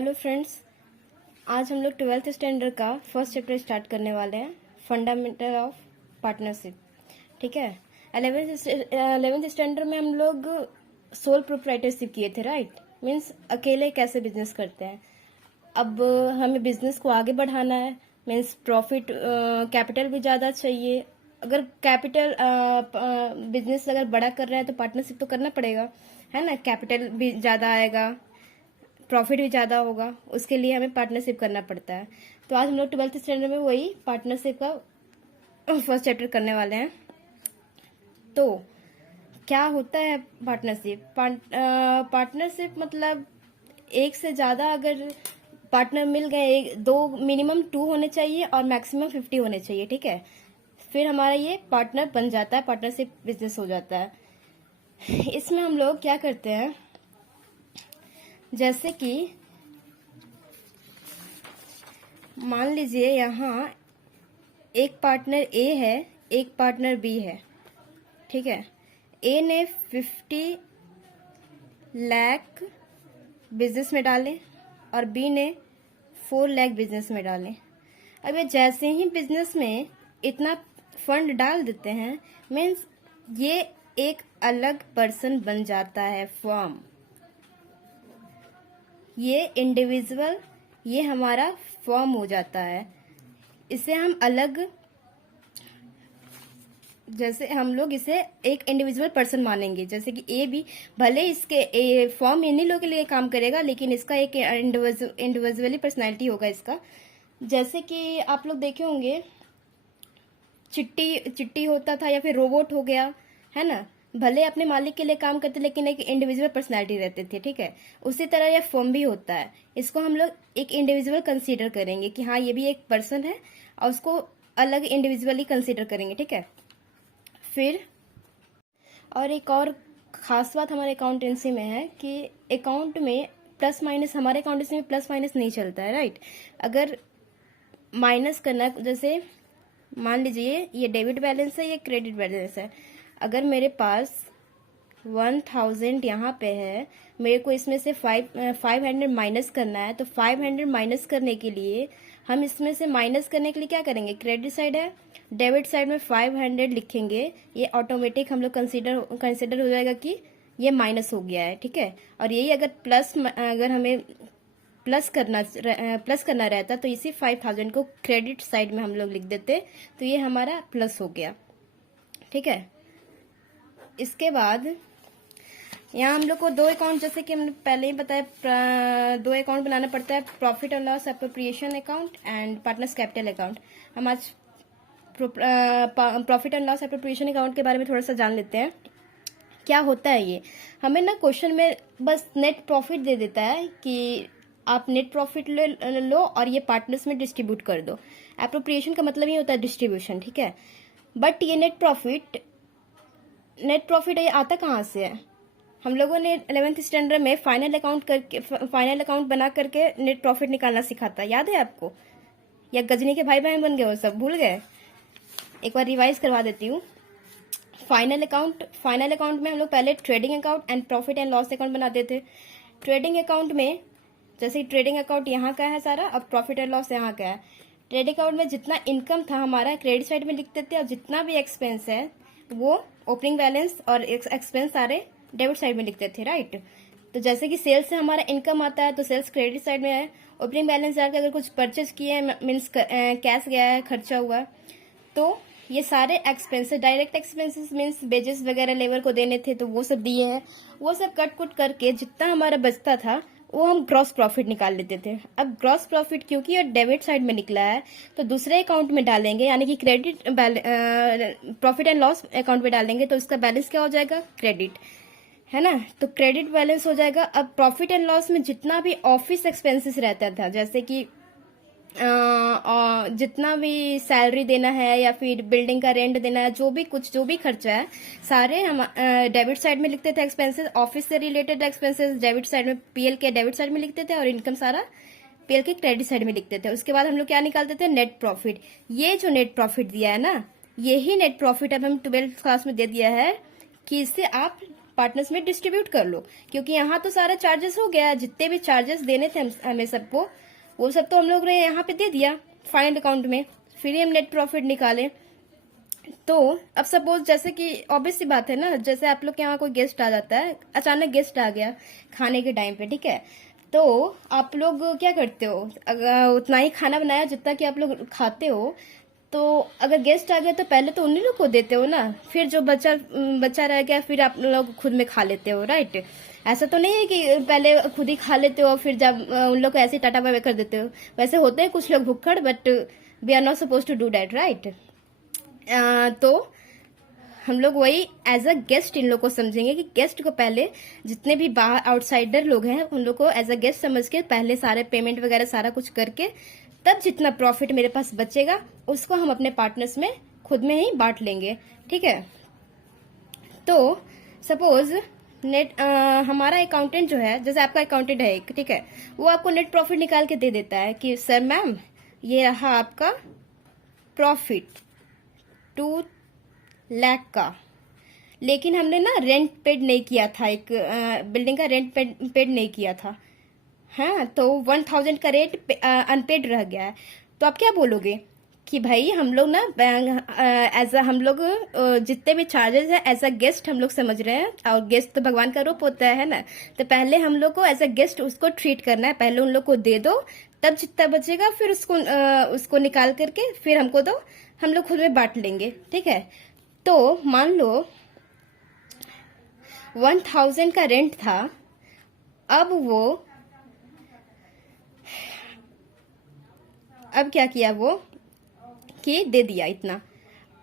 Hello friends, आज हम लोग 12th स्टैंडर्ड का फर्स्ट चैप्टर स्टार्ट करने वाले हैं, फंडामेंटल ऑफ पार्टनरशिप। ठीक है। 11th स्टैंडर्ड में हम लोग सोल प्रोप्राइटरशिप किए थे, राइट। मीन्स अकेले कैसे बिजनेस करते हैं। अब हमें बिजनेस को आगे बढ़ाना है, मीन्स प्रॉफिट कैपिटल भी ज़्यादा चाहिए। अगर कैपिटल बिजनेस अगर बड़ा कर रहे हैं तो पार्टनरशिप तो करना पड़ेगा, है ना। कैपिटल भी ज़्यादा आएगा, प्रॉफिट भी ज़्यादा होगा, उसके लिए हमें पार्टनरशिप करना पड़ता है। तो आज हम लोग 12th स्टैंडर्ड में वही पार्टनरशिप का फर्स्ट चैप्टर करने वाले हैं। तो क्या होता है पार्टनरशिप? पार्टनरशिप मतलब एक से ज़्यादा अगर पार्टनर मिल गए, दो मिनिमम 2 होने चाहिए और मैक्सिमम 50 होने चाहिए। ठीक है, फिर हमारा ये पार्टनर बन जाता है, पार्टनरशिप बिजनेस हो जाता है। इसमें हम लोग क्या करते हैं, जैसे कि मान लीजिए यहाँ एक पार्टनर ए है, एक पार्टनर बी है। ठीक है। ए ने 50 लाख बिजनेस में डाले और बी ने 4 लाख बिजनेस में डाले। अब ये जैसे ही बिजनेस में इतना फंड डाल देते हैं, मीन्स ये एक अलग पर्सन बन जाता है, फर्म। ये इंडिविजुअल, ये हमारा फॉर्म हो जाता है। इसे हम अलग, जैसे हम लोग इसे एक इंडिविजुअल पर्सन मानेंगे। जैसे कि ए भी भले इसके फॉर्म इन्हीं लोगों के लिए काम करेगा, लेकिन इसका एक इंडिविजुअली पर्सनैलिटी होगा इसका। जैसे कि आप लोग देखे होंगे चिट्टी होता था, या फिर रोबोट हो गया, है ना। भले अपने मालिक के लिए काम करते, लेकिन एक इंडिविजुअल पर्सनालिटी रहते थे। ठीक है। उसी तरह यह फर्म भी होता है। इसको हम लोग एक इंडिविजुअल कंसीडर करेंगे कि हाँ ये भी एक पर्सन है, और उसको अलग इंडिविजुअली कंसीडर करेंगे। ठीक है। फिर और एक और खास बात हमारे अकाउंटेंसी में है कि अकाउंट में प्लस माइनस, हमारे अकाउंटेंसी में प्लस माइनस नहीं चलता है, राइट। अगर माइनस करना, जैसे मान लीजिए ये डेबिट बैलेंस है, ये क्रेडिट बैलेंस है। अगर मेरे पास 1000 यहाँ पे है, मेरे को इसमें से 500 माइनस करना है, तो 500 माइनस करने के लिए हम इसमें से माइनस करने के लिए क्या करेंगे, क्रेडिट साइड है, डेबिट साइड में 500 लिखेंगे। ये ऑटोमेटिक हम लोग कंसिडर हो जाएगा कि ये माइनस हो गया है। ठीक है। और यही अगर प्लस, अगर हमें प्लस करना रहता तो इसी 5000 को क्रेडिट साइड में हम लोग लिख देते, तो ये हमारा प्लस हो गया। ठीक है। इसके बाद यहाँ हम लोग को 2 अकाउंट, जैसे कि हमने पहले ही बताया, 2 अकाउंट बनाना पड़ता है, प्रॉफिट और loss appropriation account and partners capital account. हम आज profit and loss appropriation account के बारे में थोड़ा सा जान लेते हैं। क्या होता है ये? हमें ना क्वेश्चन में बस नेट प्रॉफिट दे देता है कि आप नेट प्रॉफिट ले लो और ये पार्टनर्स में डिस्ट्रीब्यूट कर दो। एप्रोप्रिएशन का मतलब ये होता है डिस्ट्रीब्यूशन। ठीक है। बट ये नेट प्रॉफिट ये आता कहाँ से है? हम लोगों ने 11th स्टैंडर्ड में फाइनल अकाउंट बना करके नेट प्रॉफिट निकालना सिखाता, याद है आपको? या गजनी के भाई बहन बन गए हो सब, भूल गए? एक बार रिवाइज करवा देती हूँ। फाइनल अकाउंट में हम लोग पहले trading account and profit and loss account बनाते थे। ट्रेडिंग अकाउंट में, जैसे ट्रेडिंग अकाउंट यहाँ का है सारा, अब प्रॉफिट एंड लॉस यहाँ का है। ट्रेडिंग अकाउंट में जितना इनकम था हमारा क्रेडिट साइड में लिखते थे, और जितना भी एक्सपेंस है वो ओपनिंग बैलेंस और एक्सपेंस सारे डेबिट साइड में लिखते थे, राइट। तो जैसे कि सेल्स से हमारा इनकम आता है तो सेल्स क्रेडिट साइड में है। ओपनिंग बैलेंस जाकर अगर कुछ परचेज किए हैं, मीन्स कैश गया है, खर्चा हुआ, तो ये सारे expenses, direct expenses means wages वगैरह लेबर को देने थे, तो वो सब दिए हैं। वो सब कट कुट करके जितना हमारा बचता था वो हम ग्रॉस प्रॉफिट निकाल लेते थे। अब ग्रॉस प्रॉफिट क्योंकि ये डेबिट साइड में निकला है, तो दूसरे अकाउंट में डालेंगे, यानी कि credit profit and loss account में डालेंगे, तो इसका बैलेंस क्या हो जाएगा, क्रेडिट, है ना। तो क्रेडिट बैलेंस हो जाएगा। अब प्रॉफिट एंड लॉस में जितना भी ऑफिस एक्सपेंसेस रहता था, जैसे कि जितना भी सैलरी देना है या फिर बिल्डिंग का रेंट देना है, जो भी खर्चा है, सारे हम डेबिट साइड में लिखते थे। एक्सपेंसेस, ऑफिस से रिलेटेड एक्सपेंसेस डेबिट साइड में, पीएल के डेबिट साइड में लिखते थे, और इनकम सारा पीएल के क्रेडिट साइड में लिखते थे। उसके बाद हम लोग क्या निकालते थे, नेट प्रॉफिट। ये जो नेट प्रॉफिट दिया है ना, यही नेट प्रॉफिट अब हम 12th क्लास में दे दिया है कि इससे आप पार्टनर्स में डिस्ट्रीब्यूट कर लो, क्योंकि यहाँ तो सारा चार्जेस हो गया, जितने भी चार्जेस देने थे हमें सबको, वो सब तो हम लोग ने यहाँ पे दे दिया फाइनल अकाउंट में, फिर ही हम नेट प्रॉफिट निकाले। तो अब सपोज जैसे कि ऑब्वियस सी बात है ना, जैसे आप लोग के यहाँ कोई गेस्ट आ जाता है, अचानक गेस्ट आ गया खाने के टाइम पे, ठीक है, तो आप लोग क्या करते हो, अगर उतना ही खाना बनाया जितना कि आप लोग खाते हो, तो अगर गेस्ट आ गया तो पहले तो उन्हीं लोग को देते हो ना, फिर जो बचा बचा रह गया फिर आप लोग खुद में खा लेते हो, राइट। ऐसा तो नहीं है कि पहले खुद ही खा लेते हो फिर जब उन लोग को ऐसे ही टाटा बाय बाय कर देते हो। वैसे होते हैं कुछ लोग भुक्खड़, but we are not suppose to do that, right. तो हम लोग वही एज अ गेस्ट इन लोग को समझेंगे कि गेस्ट को पहले, जितने भी बाहर आउटसाइडर लोग हैं उन लोग को एज अ गेस्ट समझ के पहले सारे पेमेंट वगैरह सारा कुछ करके, तब जितना प्रॉफिट मेरे पास बचेगा उसको हम अपने पार्टनर्स में खुद में ही बांट लेंगे, ठीक है। तो सपोज नेट हमारा अकाउंटेंट जो है, जैसे आपका अकाउंटेंट है एक, ठीक है, वो आपको नेट प्रॉफिट निकाल के दे देता है कि सर मैम ये रहा आपका प्रॉफिट 2 लाख का, लेकिन हमने ना रेंट पेड नहीं किया था, एक बिल्डिंग का रेंट पेड नहीं किया था, हाँ, तो 1000 का रेंट अनपेड रह गया है। तो आप क्या बोलोगे कि भाई हम लोग ना एज हम लोग जितने भी चार्जेस है एज अ गेस्ट हम लोग समझ रहे हैं, और गेस्ट तो भगवान का रूप होता है ना, तो पहले हम लोग को एज अ गेस्ट उसको ट्रीट करना है, पहले उन लोग को दे दो, तब जितना बचेगा फिर उसको निकाल करके फिर हमको दो, हम लोग खुद में बांट लेंगे, ठीक है। तो मान लो 1000 का रेंट था, अब क्या किया वो कि दे दिया इतना।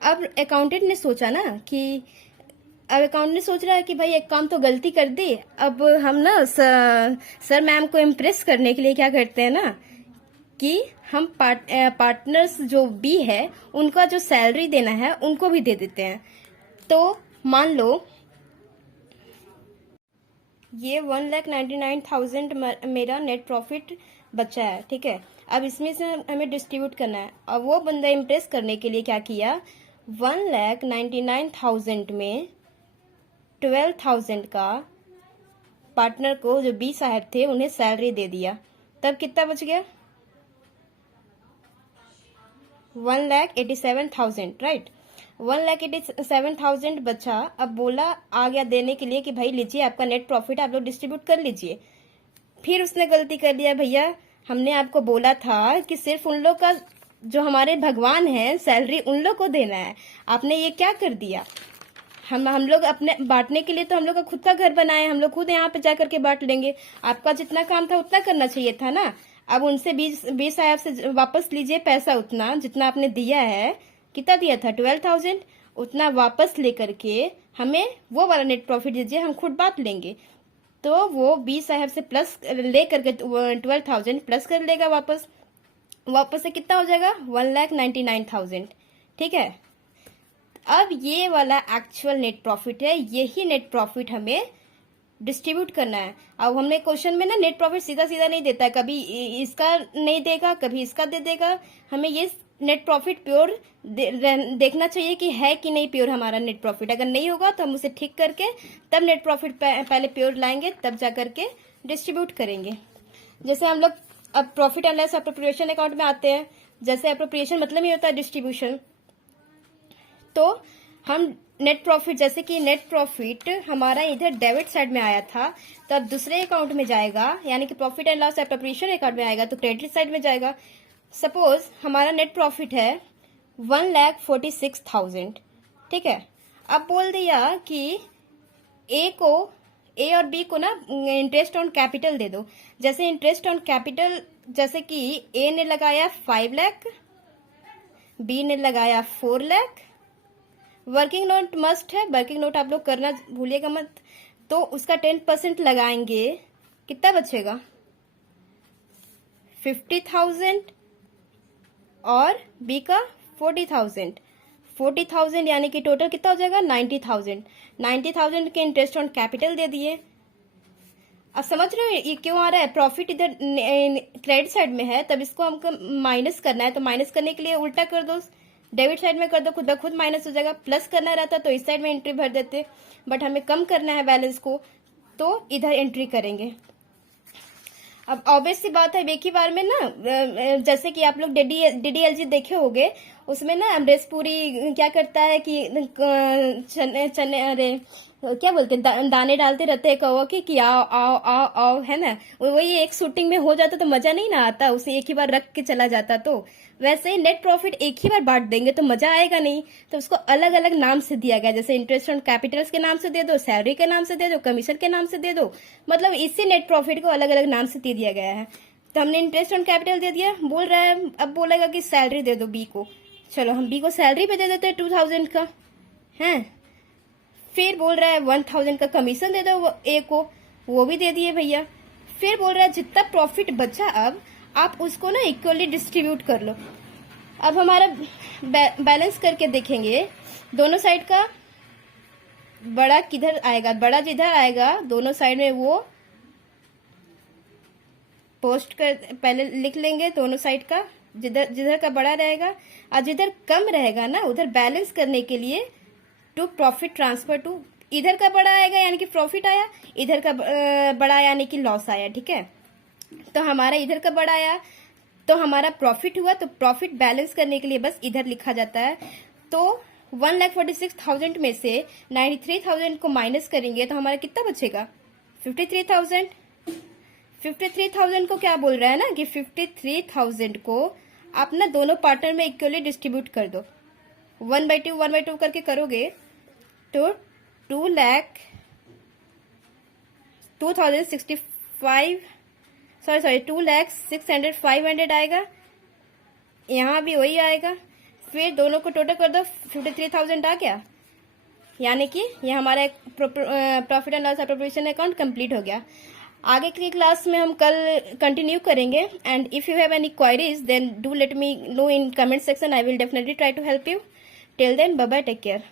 अब अकाउंटेंट ने सोचा ना कि, अब अकाउंट ने सोच रहा है कि भाई एक काम तो गलती कर दी, अब हम ना सर मैम को इम्प्रेस करने के लिए क्या करते हैं ना कि हम पार्टनर्स जो भी है उनका जो सैलरी देना है उनको भी दे देते हैं। तो मान लो ये 1,99,000 मेरा नेट प्रॉफिट बचा है, ठीक है। अब इसमें से हमें डिस्ट्रीब्यूट करना है। अब वो बंदा इम्प्रेस करने के लिए क्या किया, 1,99,000 में 12,000 का पार्टनर को, जो बी साहब थे, उन्हें सैलरी दे दिया। तब कितना बच गया, 1,87,000, राइट। 1,87,000 बचा। अब बोला आ गया देने के लिए कि भाई लीजिए आपका नेट प्रॉफिट, आप लोग डिस्ट्रीब्यूट कर लीजिए। फिर उसने गलती कर दिया, भैया हमने आपको बोला था कि सिर्फ उन लोग का जो हमारे भगवान हैं सैलरी उन लोग को देना है, आपने ये क्या कर दिया। हम लोग अपने बांटने के लिए तो हम लोग का खुद का घर बनाए, हम लोग खुद यहाँ पे जाकर के बांट लेंगे, आपका जितना काम था उतना करना चाहिए था ना। अब उनसे 20 साहब से वापस लीजिए पैसा, उतना जितना आपने दिया है, कितना दिया था 12,000, उतना वापस लेकर के हमें वो वाला नेट प्रॉफिट दीजिए, हम खुद बांट लेंगे। तो वो 20 साहब से प्लस ले करके 12,000 प्लस कर लेगा, वापस से कितना हो जाएगा 1,99,000, ठीक है। अब ये वाला एक्चुअल नेट प्रॉफिट है, यही नेट प्रॉफिट हमें डिस्ट्रीब्यूट करना है। अब हमने क्वेश्चन में ना नेट प्रॉफिट सीधा सीधा नहीं देता है, कभी इसका नहीं देगा कभी इसका दे देगा, हमें ये नेट प्रॉफिट प्योर देखना चाहिए कि है कि नहीं प्योर हमारा नेट प्रॉफिट। अगर नहीं होगा तो हम उसे ठीक करके तब नेट प्रॉफिट पहले प्योर लाएंगे, तब जा करके डिस्ट्रीब्यूट करेंगे। जैसे हम लोग अब profit and loss appropriation account में आते हैं, जैसे अप्रोप्रिएशन मतलब ही होता है डिस्ट्रीब्यूशन। तो हम नेट प्रॉफिट, जैसे कि नेट प्रॉफिट हमारा इधर डेबिट साइड में आया था, तो अब दूसरे अकाउंट में जाएगा, यानी कि profit and loss appropriation account में आएगा तो क्रेडिट साइड में जाएगा। सपोज हमारा नेट प्रॉफिट है 1,46,000, ठीक है। अब बोल दिया कि ए और बी को ना इंटरेस्ट ऑन कैपिटल दे दो। जैसे इंटरेस्ट ऑन कैपिटल, जैसे कि ए ने लगाया 5 लाख, बी ने लगाया 4 लाख। वर्किंग नोट मस्ट है, वर्किंग नोट आप लोग करना भूलिएगा मत। तो उसका 10% लगाएंगे, कितना बचेगा 50,000 और बी का 40,000 यानी कि टोटल कितना हो जाएगा 90,000 के इंटरेस्ट ऑन कैपिटल दे दिए। अब समझ रहे हो ये क्यों आ रहा है, प्रॉफिट इधर क्रेडिट साइड में है, तब इसको हमको माइनस करना है, तो माइनस करने के लिए उल्टा कर दो, डेबिट साइड में कर दो, खुद ब खुद माइनस हो जाएगा। प्लस करना रहता तो इस साइड में एंट्री भर देते, बट हमें कम करना है बैलेंस को तो इधर एंट्री करेंगे। अब ऑब्वियस सी बात है, एक ही बार में ना, जैसे कि आप लोग डीडीएलजी देखे होंगे, उसमें ना अमरीश पुरी क्या करता है कि चने चने, अरे क्या बोलते हैं, दाने डालते रहते हैं कौवा की कि आओ आओ आओ आओ, है ना। वही एक शूटिंग में हो जाता तो मजा नहीं ना आता, उसे एक ही बार रख के चला जाता। तो वैसे ही नेट प्रॉफिट एक ही बार बांट देंगे तो मजा आएगा नहीं, तो उसको अलग अलग नाम से दिया गया। जैसे इंटरेस्ट ऑन कैपिटल्स के नाम से दे दो, सैलरी के नाम से दे दो, कमीशन के नाम से दे दो, मतलब इसी नेट प्रॉफिट को अलग अलग नाम से दे दिया गया है। तो हमने इंटरेस्ट ऑन कैपिटल दे दिया, बोल रहा है अब बोलेगा कि सैलरी दे दो बी को। चलो हम बी को सैलरी पे दे देते हैं 2000 का, है। फिर बोल रहा है 1000 का कमीशन दे दो ए को, वो भी दे दिए भैया। फिर बोल रहा है जितना प्रॉफिट बचा अब आप उसको ना इक्वली डिस्ट्रीब्यूट कर लो। अब हमारा बैलेंस करके देखेंगे, दोनों साइड का बड़ा किधर आएगा, बड़ा जिधर आएगा दोनों साइड में वो पोस्ट कर, पहले लिख लेंगे दोनों साइड का, जिधर जिधर का बड़ा रहेगा, और जिधर कम रहेगा ना उधर बैलेंस करने के लिए टू प्रॉफिट ट्रांसफर टू, इधर का बड़ा आएगा यानी कि प्रॉफिट आया, इधर का बड़ा यानी कि लॉस आया, ठीक है। तो हमारा इधर का बड़ा आया तो हमारा प्रॉफिट हुआ, तो प्रॉफिट बैलेंस करने के लिए बस इधर लिखा जाता है। तो 1,46,000 में से 93,000 को माइनस करेंगे तो हमारा कितना बचेगा, 53,000। 53,000 को क्या बोल रहा है ना कि 53,000 को आप ना दोनों पार्टनर में इक्वली डिस्ट्रीब्यूट कर दो, 1/2 करके करोगे तो 2,06,500 आएगा। यहाँ भी वही आएगा। फिर दोनों को टोटल कर दो, 53,000 आ गया, यानी कि ये हमारा profit and loss appropriation account complete हो गया। आगे की क्लास में हम कल कंटिन्यू करेंगे, and if you have any queries then do let me know in comment section, I will definitely try to help you. Till then bye bye, take care.